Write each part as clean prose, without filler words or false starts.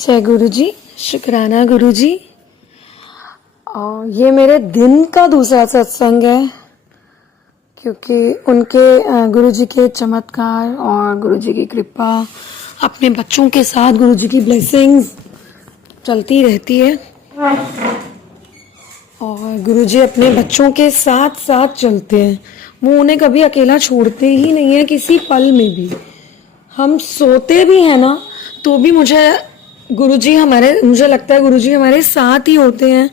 जय गुरु जी, शुक्राना गुरु जी। ये मेरे दिन का दूसरा सत्संग है क्योंकि उनके गुरु जी के चमत्कार और गुरु जी की कृपा अपने बच्चों के साथ गुरु जी की ब्लेसिंग्स चलती रहती है और गुरु जी अपने बच्चों के साथ साथ चलते हैं। वो उन्हें कभी अकेला छोड़ते ही नहीं है किसी पल में भी। हम सोते भी हैं ना तो भी मुझे लगता है गुरुजी हमारे साथ ही होते हैं।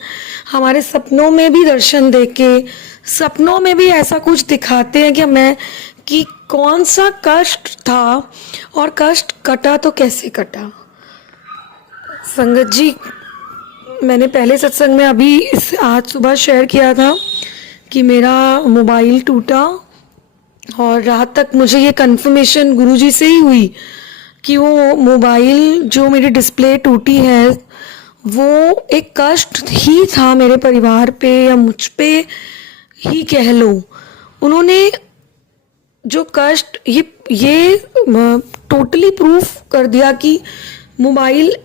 हमारे सपनों में भी दर्शन देके सपनों में भी ऐसा कुछ दिखाते हैं कि कौन सा कष्ट था और कष्ट कटा तो कैसे कटा। संगत जी, मैंने पहले सत्संग में आज सुबह शेयर किया था कि मेरा मोबाइल टूटा और रात तक मुझे ये कंफर्मेशन गुरुजी से ही हुई कि वो मोबाइल जो मेरी डिस्प्ले टूटी है वो एक कष्ट ही था मेरे परिवार पे या मुझ पे ही कह लो। उन्होंने जो कष्ट ये टोटली प्रूफ कर दिया कि मोबाइल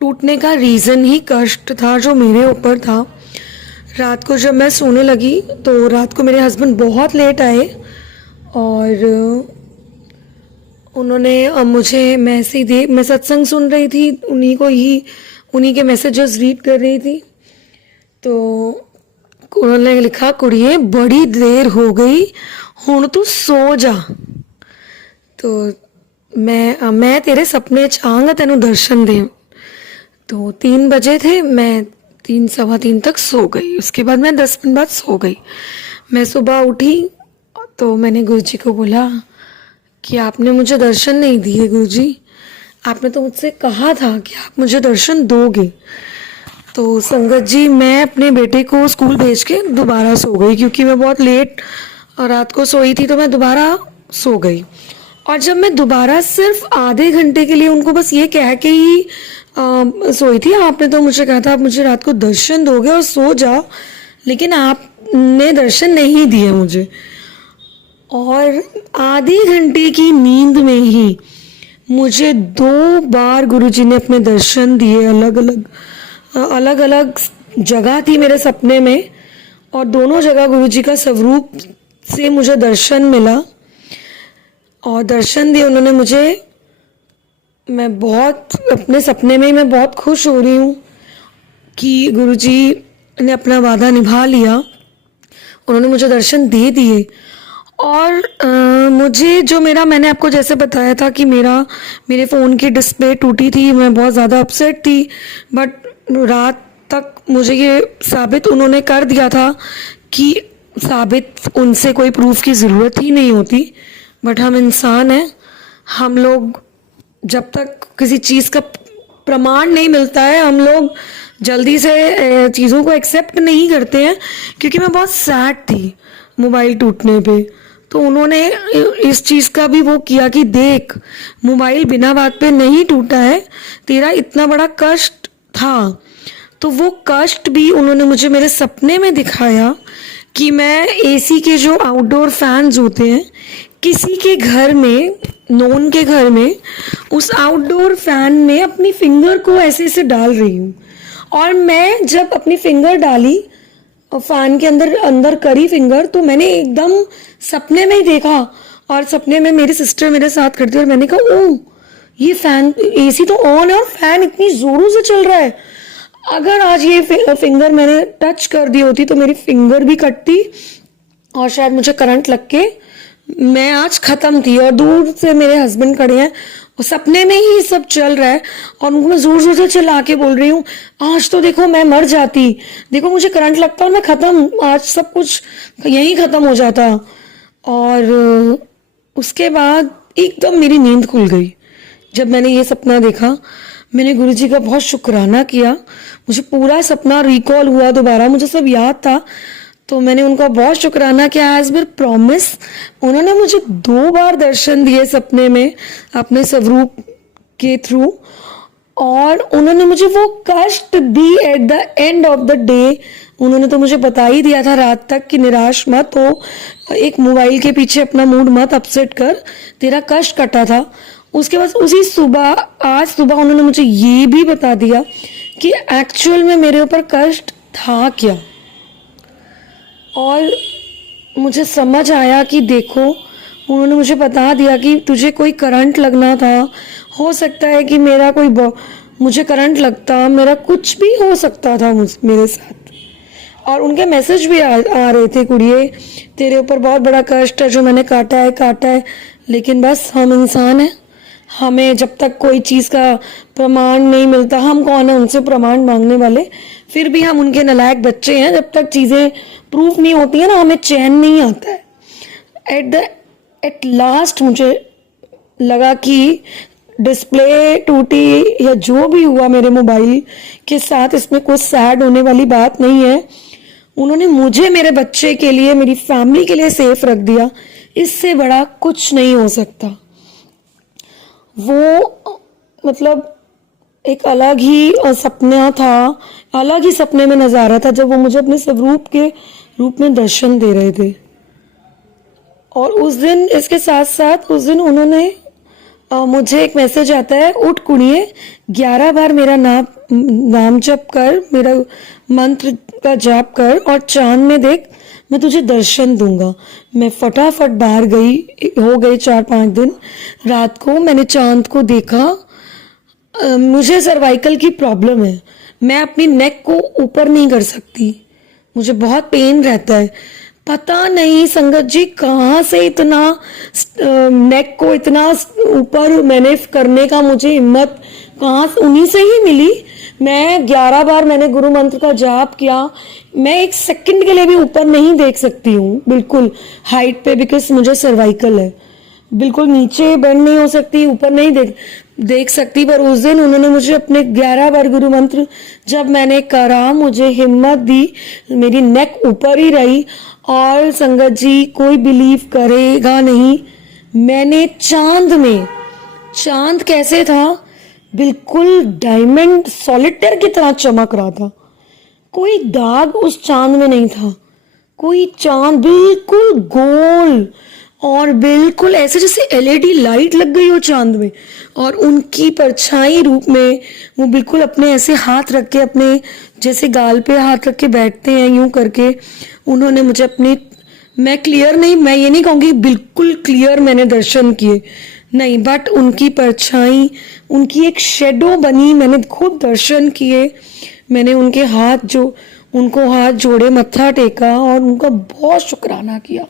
टूटने का रीज़न ही कष्ट था जो मेरे ऊपर था। रात को जब मैं सोने लगी तो रात को मेरे हस्बैंड बहुत लेट आए और उन्होंने मुझे मैं सत्संग सुन रही थी, उन्हीं के मैसेजेस रीड कर रही थी तो उन्होंने लिखा, कुड़िए बड़ी देर हो गई हुण तू सो जा। तो मैं तेरे सपने च आंगा तेनू दर्शन दे। तो 3 बजे थे, मैं 3 सवा 3 तक सो गई। उसके बाद मैं 10 मिनट बाद सो गई। मैं सुबह उठी तो मैंने गुरुजी को बोला कि आपने मुझे दर्शन नहीं दिए गुरुजी, आपने तो मुझसे कहा था कि आप मुझे दर्शन दोगे। तो संगत जी, मैं अपने बेटे को स्कूल भेज के दोबारा सो गई क्योंकि मैं बहुत लेट रात को सोई थी तो मैं दोबारा सो गई। और जब मैं दोबारा सिर्फ आधे घंटे के लिए उनको बस ये कह के ही सोई थी, आपने तो मुझे कहा था आप मुझे रात को दर्शन दोगे और सो जाओ, लेकिन आपने दर्शन नहीं दिए मुझे। और आधे घंटे की नींद में ही मुझे 2 बार गुरुजी ने अपने दर्शन दिए। अलग अलग जगह थी मेरे सपने में और दोनों जगह गुरुजी का स्वरूप से मुझे दर्शन मिला और दर्शन दिए उन्होंने मुझे। मैं बहुत अपने सपने में मैं बहुत खुश हो रही हूँ कि गुरुजी ने अपना वादा निभा लिया, उन्होंने मुझे दर्शन दे दिए। और मुझे मैंने आपको जैसे बताया था कि मेरे फ़ोन की डिस्प्ले टूटी थी, मैं बहुत ज़्यादा अपसेट थी, बट रात तक मुझे ये साबित उन्होंने कर दिया था कि साबित उनसे कोई प्रूफ की ज़रूरत ही नहीं होती। बट हम इंसान हैं, हम लोग जब तक किसी चीज़ का प्रमाण नहीं मिलता है हम लोग जल्दी से चीज़ों को एक्सेप्ट नहीं करते हैं। क्योंकि मैं बहुत सैड थी मोबाइल टूटने पे, तो उन्होंने इस चीज़ का भी वो किया कि देख, मोबाइल बिना बात पे नहीं टूटा है, तेरा इतना बड़ा कष्ट था। तो वो कष्ट भी उन्होंने मुझे मेरे सपने में दिखाया कि मैं एसी के जो आउटडोर फैंस होते हैं, किसी के घर में, नोन के घर में, उस आउटडोर फैन में अपनी फिंगर को ऐसे ऐसे डाल रही हूँ। और मैं जब अपनी फिंगर डाली और फैन के अंदर करी फिंगर, तो मैंने एकदम सपने में ही देखा और सपने में मेरी सिस्टर मेरे साथ खड़ी थी और मैंने कहा, ओह ये फैन, एसी तो ऑन है और फैन इतनी जोरों से चल रहा है। अगर आज ये फिंगर मैंने टच कर दी होती तो मेरी फिंगर भी कटती और शायद मुझे करंट लग के मैं आज खत्म थी। और दूर से मेरे हस्बैंड खड़े हैं और सपने में ही सब चल रहा है और उनको मैं जोर जोर से चिल्ला के बोल रही हूँ, आज तो देखो मैं मर जाती, देखो मुझे करंट लगता और मैं खत्म, आज सब कुछ यहीं खत्म हो जाता। और उसके बाद एकदम मेरी नींद खुल गई जब मैंने ये सपना देखा। मैंने गुरुजी का बहुत शुक्राना किया, मुझे पूरा सपना रिकॉल हुआ, दोबारा मुझे सब याद था। तो मैंने उनका बहुत शुक्राना किया एज पर प्रॉमिस। उन्होंने मुझे 2 बार दर्शन दिए सपने में अपने स्वरूप के थ्रू, और उन्होंने मुझे वो कष्ट भी at the end of the day, उन्होंने तो मुझे बता ही दिया था रात तक कि निराश मत हो, एक मोबाइल के पीछे अपना मूड मत अपसेट कर, तेरा कष्ट कटा था। उसके बाद उसी सुबह, आज सुबह उन्होंने मुझे ये भी बता दिया कि एक्चुअल में मेरे ऊपर कष्ट था क्या। और मुझे समझ आया कि देखो, उन्होंने मुझे बता दिया कि तुझे कोई करंट लगना था, हो सकता है कि मेरा कोई मुझे करंट लगता, मेरा कुछ भी हो सकता था मेरे साथ। और उनके मैसेज भी आ रहे थे, कुड़िए तेरे ऊपर बहुत बड़ा कष्ट है जो मैंने काटा है, लेकिन बस हम इंसान हैं, हमें जब तक कोई चीज़ का प्रमाण नहीं मिलता, हम कौन है उनसे प्रमाण मांगने वाले, फिर भी हम उनके नालायक बच्चे हैं। जब तक चीज़ें प्रूफ नहीं होती है ना, हमें चैन नहीं आता है। एट लास्ट मुझे लगा कि डिस्प्ले टूटी या जो भी हुआ मेरे मोबाइल के साथ, इसमें कुछ सैड होने वाली बात नहीं है। उन्होंने मुझे मेरे बच्चे के लिए, मेरी फैमिली के लिए सेफ रख दिया, इससे बड़ा कुछ नहीं हो सकता। वो मतलब एक अलग ही सपना था, अलग ही सपने में नजारा था जब वो मुझे अपने स्वरूप के रूप में दर्शन दे रहे थे। और उस दिन, इसके साथ साथ उस दिन मुझे एक मैसेज आता है, उठ कुड़िए 11 बार मेरा नाम जप कर, मेरा मंत्र का जाप कर और चांद में देख, मैं तुझे दर्शन दूंगा। मैं फटाफट बाहर गई, हो गए 4-5 दिन। रात को मैंने चांद को देखा। मुझे सर्वाइकल की प्रॉब्लम है, मैं अपनी नेक को ऊपर नहीं कर सकती, मुझे बहुत पेन रहता है। पता नहीं संगत जी कहाँ से इतना नेक को इतना ऊपर मैंने करने का मुझे हिम्मत कहाँ से, उन्हीं से ही मिली। मैं 11 बार मैंने गुरु मंत्र का जाप किया, मैं 1 सेकंड के लिए भी ऊपर नहीं देख सकती हूँ बिल्कुल हाइट पे, बिकॉज मुझे सर्वाइकल है। बिल्कुल नीचे बेंड नहीं हो सकती, ऊपर नहीं देख सकती। पर उस दिन उन्होंने मुझे अपने 11 बार गुरु मंत्र जब मैंने करा, मुझे हिम्मत दी, मेरी नेक ऊपर ही रही। और संगत जी कोई बिलीव करेगा नहीं, मैंने चांद कैसे था, बिल्कुल डायमंड सॉलिटेयर की तरह चमक रहा था, कोई दाग उस चांद में नहीं था। कोई चांद बिल्कुल गोल और बिल्कुल ऐसे जैसे एलईडी लाइट लग गई हो चांद में, और उनकी परछाई रूप में वो बिल्कुल अपने ऐसे हाथ रख के, अपने जैसे गाल पे हाथ रख के बैठते हैं यूं करके, उन्होंने मुझे अपने, मैं ये नहीं कहूँगी बिल्कुल क्लियर मैंने दर्शन किए नहीं, बट उनकी परछाई, उनकी एक शेडो बनी, मैंने खुद दर्शन किए। मैंने उनको हाथ जोड़े, मत्था टेका और उनका बहुत शुक्राना किया।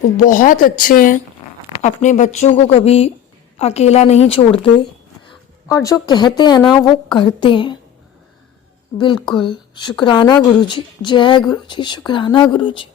वो बहुत अच्छे हैं, अपने बच्चों को कभी अकेला नहीं छोड़ते, और जो कहते हैं ना वो करते हैं। बिल्कुल शुक्राना गुरुजी, जय गुरुजी, शुक्राना गुरुजी।